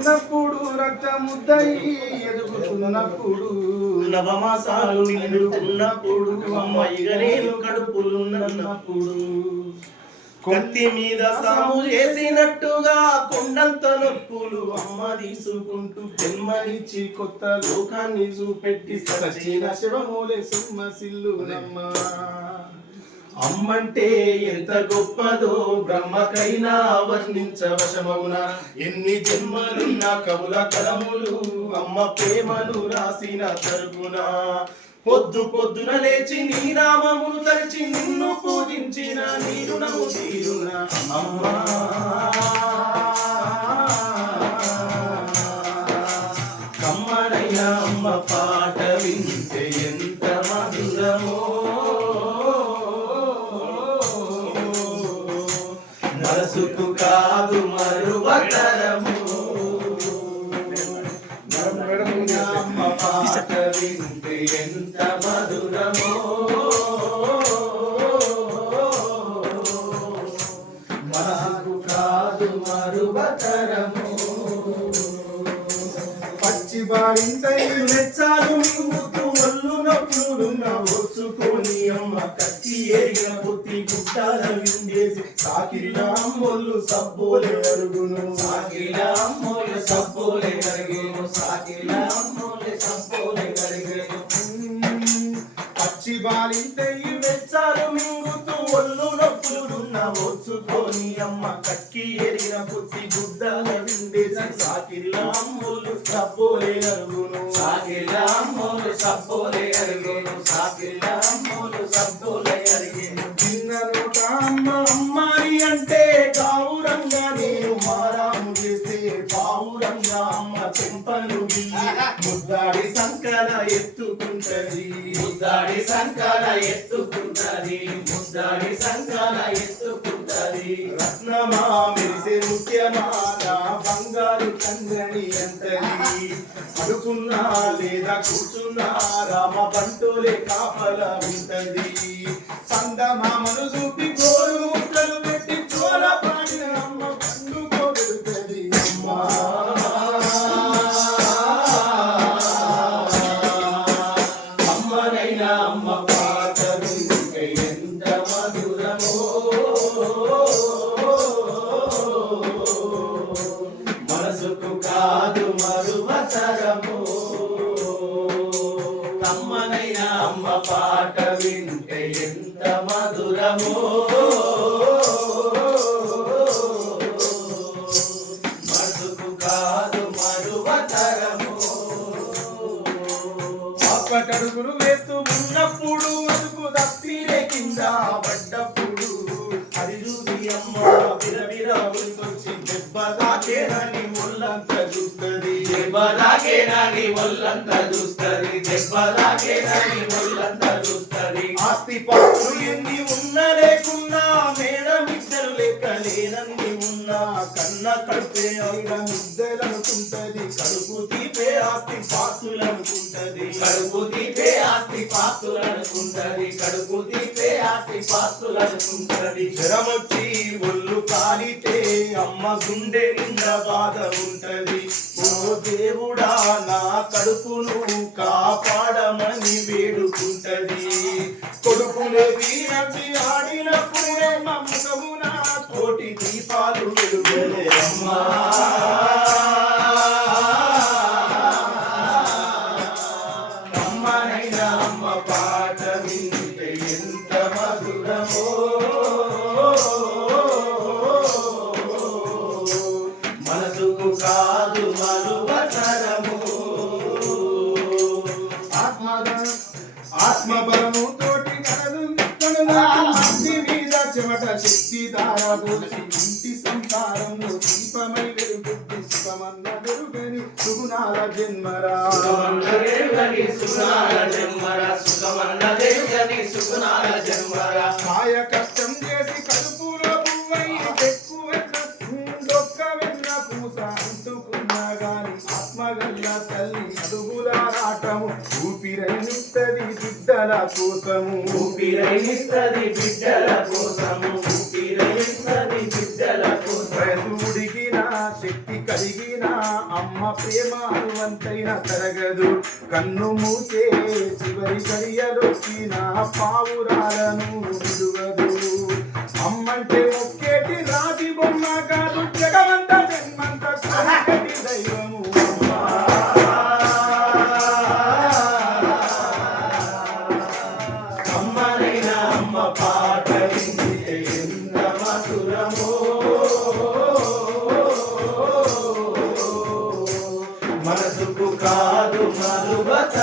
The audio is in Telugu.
ఉన్నప్పుడు రక్తముద్దై ఎదుగుతున్నప్పుడు నవమాసాలు నిండుకున్నప్పుడు అమ్మాయిగా నేను కడుపులున్నప్పుడు కత్తి మీద సాము చేసినట్టుగా కొండంత నొప్పులు అమ్మ తీసుకుంటూ జన్మనిచ్చి కొత్త లోకాన్ని చూపెట్టి సచిన శివమూలే సింహసిల్లునమ్మ. అమ్మంటే ఎంత గొప్పదో బ్రహ్మకైనా వర్ణించవశమవునా. ఎన్ని జన్మలున్న కవుల కలములు అమ్మ ప్రేమను రాసిన తరుగునా. పొద్దు పొద్దున లేచి నీ నామమును తలచి నిన్ను పూజించిన నీ రుణము తీరునా అమ్మా. కమ్మనైన అమ్మ పాట వింటే ఎంత మధురమో, మనసుకు కాదు మరువతరము. అమ్మ పాట వింటే ఎంత మధురమో, మనసుకు కాదు మరువతరము. పచ్చి బారింతై మెచ్చాలు ముద్దు ఒళ్ళు నొప్పులున్న ఓర్చుకొని అమ్మ కత్తి ఏరిన పుత్తి గుట్టాల విండేసి సాకిరిన అమ్మోళ్ళు సబ్బోలే అరుగును. సాకిరిన అమ్మోళ్ళు సబ్బోలే అరిగేను. సాకిరిన అమ్మోళ్ళే సబ్బోలే అరిగేను. పచ్చి బాలింతై మెచ్చాలు మింగుతూ ఒళ్ళు నొప్పులున్న ఓర్చుకొని అమ్మ కక్కి ఎరిగిన పుత్తి గుడ్డాల విండేసి సాకిరిన అమ్మోళ్ళు సబ్బోలే అరుగును. సాకిరిన అమ్మోళ్ళు సబ్బోలే అరిగేను. సాకిరిన అమ్మోళ్ళు సబ్బోలే అరిగేను. చిన్న నోట అమ్మ అమ్మాయి అంటే గావురంగా నేను మారాము చేస్తే పావురంగా అమ్మ చెంపలు ముద్దాడి సంకల ఎత్తుకుంటది. ముద్దాడి సంకల ఎత్తుకుంటది. ముద్దాడి సంకల ఎత్తుకుంటది. రత్నమా మెరిసే ముఖ్యమా నా బంగారు కంగని అంటది. అడుకున్నా లేదా కూర్చున్నా రామ బంటోలే కాపల ఉంటది. చందమామను చూపి గోరు ముక్కలు పెట్టి చోర పాడిన అమ్మ పండుకోబెడుతది. అమ్మా అమ్మనైనా అమ్మ పాట వింటే ఎంత మధురమో, మనసుకు కాదు మరువతరము. అమ్మనైనా అమ్మ పాట వింటే ఎంత మధురమో, మనసుకు కాదు మరువతరము. అప్పటడుగులు వేస్తూ ఉన్నప్పుడు అదుపు తప్పిరే కింద పడ్డప్పుడు అది చూసి అమ్మ విరవిర ఉరికొచ్చి దెబ్బ దాకేనని ఒళ్ళంతా చూస్తది. దెబ్బ దాకేనని ఒళ్ళంతా చూస్తది. దెబ్బ దాకేనని ఒళ్ళంతా చూస్తది. ఆస్తి పాస్తులు ఎన్ని ఉన్నా లేకున్నా మేడమిద్దరు లేక లేనన్ని ఉన్నా కన్న కడుపే అయిన ముద్దలనుకుంటది. కడుపు తీపే ఆస్తి పాస్తులు అనుకుంటది. కడుపు తీపే ఆస్తి పాస్తులు అనుకుంటది. కడుపు తీపే ఆస్తి పాస్తులు అనుకుంటది. జ్వరమొచ్చి ఒళ్ళు కాలితే అమ్మ గుండె నిండా బాధ ఉంటది. ఓ దేవుడా నా కడుపును కాపాడమని వేడుకుంటది. కొడుకులు వీరచి ఆడినప్పుడే మమ్మకమున కోటి దీపాలు వెలుగులే అమ్మా. అమ్మనైనా అమ్మ పాట వింటే ఎంత మధురమో, మనసుకు కాదు మరువతరము. ఆత్మబలము తోటి మంది మీద చెమట శక్తి దారబోసి ఇంటి సంసారంలో దీపమై వెలుగుద్ది. సుఖమన్న వెరుగని సుగుణాల జన్మరా. కాయ కష్టం చేసి కడుపులో పువ్వై ఎక్కువ డొక్క వెన్న పూస అంటుకున్నా గాని ఆత్మగల్ల తల్లి అడుగులారాటము ఊపిరైనిస్తది బిడ్డల కోసము. ఊపిరైనిస్తది బిడ్డల కోసము. ఊపిరైనిస్తది బిడ్డల కోసం. వయసు ఉడిగిన శక్తి కలిగిన కన్నా అమ్మ ప్రేమ వంతైన తరగదు. కన్ను మూసే చివరి గడియలొచ్చిన పావురాలను విడువదు. అమ్మంటే మొక్కేటి రాతి బొమ్మ కాదు, జగమంత జన్మంత కొరకటి దైవము అమ్మ. అమ్మనైనా అమ్మ పాట వింటే ఎంత మధురమో, మనసుకు కాదు మరువత